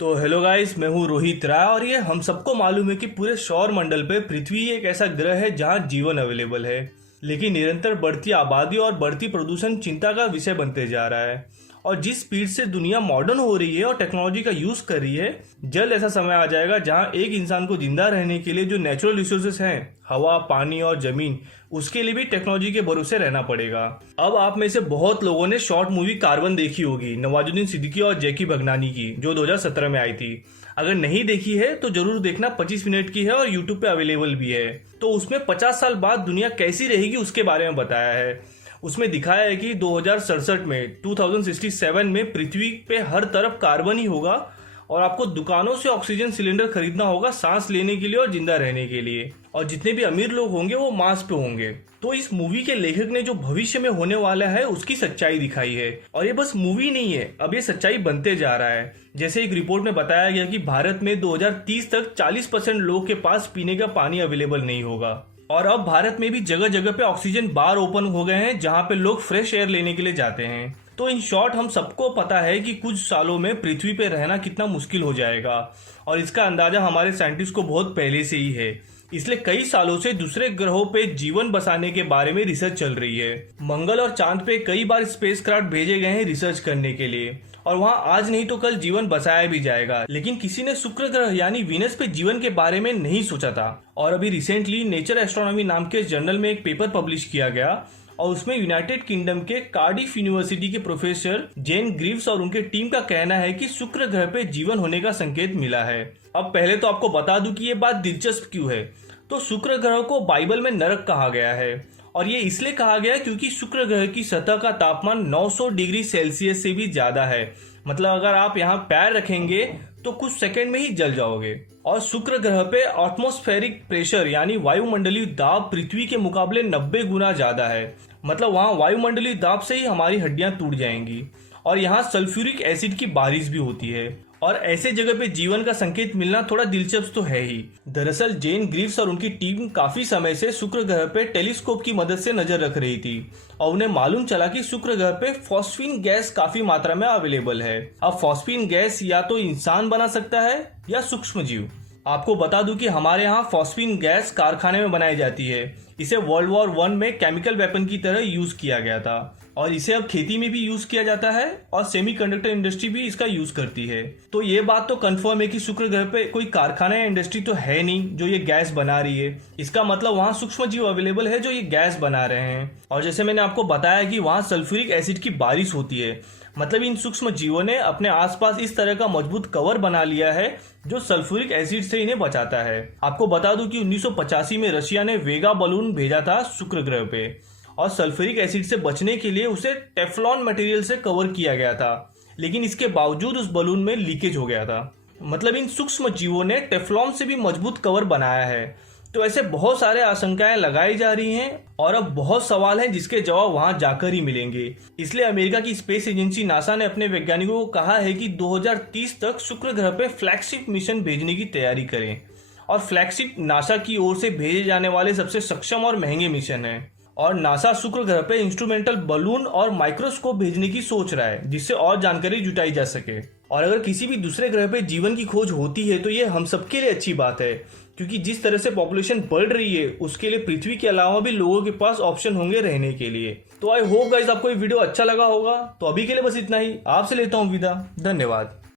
तो hello guys, मैं हूँ रोहित राय और ये हम सबको मालूम है कि पूरे सौर मंडल पे पृथ्वी एक ऐसा ग्रह है जहाँ जीवन अवेलेबल है। लेकिन निरंतर बढ़ती आबादी और बढ़ती प्रदूषण चिंता का विषय बनते जा रहा है। और जिस स्पीड से दुनिया मॉडर्न हो रही है और टेक्नोलॉजी का यूज कर रही है, जल्द ऐसा समय आ जाएगा जहाँ एक इंसान को जिंदा रहने के लिए जो नेचुरल रिसोर्सेस हैं, हवा, पानी और जमीन, उसके लिए भी टेक्नोलॉजी के भरोसे रहना पड़ेगा। अब आप में से बहुत लोगों ने शॉर्ट मूवी कार्बन देखी होगी, नवाजुद्दीन सिद्दीकी और जैकी भगनानी की, जो 2017 में आई थी। अगर नहीं देखी है तो जरूर देखना, 25 मिनट की है और यूट्यूब पे अवेलेबल भी है। तो उसमें 50 साल बाद दुनिया कैसी रहेगी उसके बारे में बताया है। उसमें दिखाया है कि 2067 में 2067 में पृथ्वी पे हर तरफ कार्बन ही होगा और आपको दुकानों से ऑक्सीजन सिलेंडर खरीदना होगा सांस लेने के लिए और जिंदा रहने के लिए। और जितने भी अमीर लोग होंगे वो मार्स पे होंगे। तो इस मूवी के लेखक ने जो भविष्य में होने वाला है उसकी सच्चाई दिखाई है। और ये बस मूवी नहीं है, अब ये सच्चाई बनते जा रहा है। जैसे एक रिपोर्ट में बताया गया कि भारत में 2030 तक 40% लोगों के पास पीने का पानी अवेलेबल नहीं होगा। और अब भारत में भी जगह जगह पे ऑक्सीजन बार ओपन हो गए हैं जहां पे लोग फ्रेश एयर लेने के लिए जाते हैं। तो इन शॉर्ट हम सबको पता है कि कुछ सालों में पृथ्वी पे रहना कितना मुश्किल हो जाएगा और इसका अंदाजा हमारे साइंटिस्ट को बहुत पहले से ही है। इसलिए कई सालों से दूसरे ग्रहों पे जीवन बसाने के बारे में रिसर्च चल रही है। मंगल और चांद पे कई बार स्पेसक्राफ्ट भेजे गए हैं रिसर्च करने के लिए और वहां आज नहीं तो कल जीवन बसाया भी जाएगा। लेकिन किसी ने शुक्र ग्रह यानी वीनस पे जीवन के बारे में नहीं सोचा था। और अभी रिसेंटली नेचर एस्ट्रोनॉमी नाम के जर्नल में एक पेपर पब्लिश किया गया और उसमें यूनाइटेड किंगडम के कार्डिफ यूनिवर्सिटी के प्रोफेसर जेन ग्रीव्स और उनके टीम का कहना है कि शुक्र ग्रह पे जीवन होने का संकेत मिला है। अब पहले तो आपको बता दूं कि ये बात दिलचस्प क्यों है। तो शुक्र ग्रह को बाइबल में नरक कहा गया है और ये इसलिए कहा गया क्योंकि शुक्र ग्रह की सतह का तापमान 900 डिग्री सेल्सियस से भी ज्यादा है। मतलब अगर आप यहाँ पैर रखेंगे तो कुछ सेकंड में ही जल जाओगे। और शुक्र ग्रह पे एटमॉस्फेरिक प्रेशर यानी वायुमंडलीय दाब पृथ्वी के मुकाबले 90 गुना ज्यादा है। मतलब वहाँ वायुमंडलीय दाब से ही हमारी हड्डियां टूट जाएंगी। और यहाँ सल्फ्यूरिक एसिड की बारिश भी होती है और ऐसे जगह पे जीवन का संकेत मिलना थोड़ा दिलचस्प तो है ही। दरअसल जेन ग्रीव्स और उनकी टीम काफी समय से शुक्र ग्रह पे टेलीस्कोप की मदद से नजर रख रही थी और उन्हें मालूम चला कि शुक्र ग्रह पे फॉस्फीन गैस काफी मात्रा में अवेलेबल है। अब फॉस्फीन गैस या तो इंसान बना सकता है या सूक्ष्म जीव। आपको बता दूं कि हमारे यहाँ फॉस्फीन गैस कारखाने में बनाई जाती है। इसे वर्ल्ड वॉर 1 में केमिकल वेपन की तरह यूज किया गया था और इसे अब खेती में भी यूज किया जाता है और सेमीकंडक्टर इंडस्ट्री भी इसका यूज करती है। तो ये बात तो कंफर्म है कि शुक्र ग्रह पे कोई कारखाना या इंडस्ट्री तो है नहीं जो ये गैस बना रही है। इसका मतलब वहाँ सूक्ष्म जीव अवेलेबल है जो ये गैस बना रहे हैं। और जैसे मैंने आपको बताया कि वहाँ सल्फ्यूरिक एसिड की बारिश होती है। मतलब इन सूक्ष्म जीवों ने अपने आसपास इस तरह का मजबूत कवर बना लिया है जो सल्फ्यूरिक एसिड से इन्हें बचाता है। आपको बता दूं कि 1985 में रशिया ने वेगा बलून भेजा था शुक्र ग्रह पे और सल्फ्यूरिक एसिड से बचने के लिए उसे टेफ्लॉन मटेरियल से कवर किया गया था। लेकिन इसके बावजूद उस बलून में लीकेज हो गया था। मतलब इन सूक्ष्म जीवों ने टेफ्लॉन से भी मजबूत कवर बनाया है। तो ऐसे बहुत सारे आशंकाएं लगाई जा रही हैं और अब बहुत सवाल हैं जिसके जवाब वहां जाकर ही मिलेंगे। इसलिए अमेरिका की स्पेस एजेंसी नासा ने अपने वैज्ञानिकों को कहा है कि 2030 तक शुक्र ग्रह पे फ्लैगशिप मिशन भेजने की तैयारी करें। और फ्लैगशिप नासा की ओर से भेजे जाने वाले सबसे सक्षम और महंगे मिशन है। और नासा शुक्र ग्रह पे इंस्ट्रूमेंटल बलून और माइक्रोस्कोप भेजने की सोच रहा है जिससे और जानकारी जुटाई जा सके। और अगर किसी भी दूसरे ग्रह पे जीवन की खोज होती है तो ये हम सबके लिए अच्छी बात है, क्योंकि जिस तरह से पॉपुलेशन बढ़ रही है उसके लिए पृथ्वी के अलावा भी लोगों के पास ऑप्शन होंगे रहने के लिए। तो आई होप गाइस आपको ये वीडियो अच्छा लगा होगा। तो अभी के लिए बस इतना ही, आपसे लेता हूँ विदा। धन्यवाद।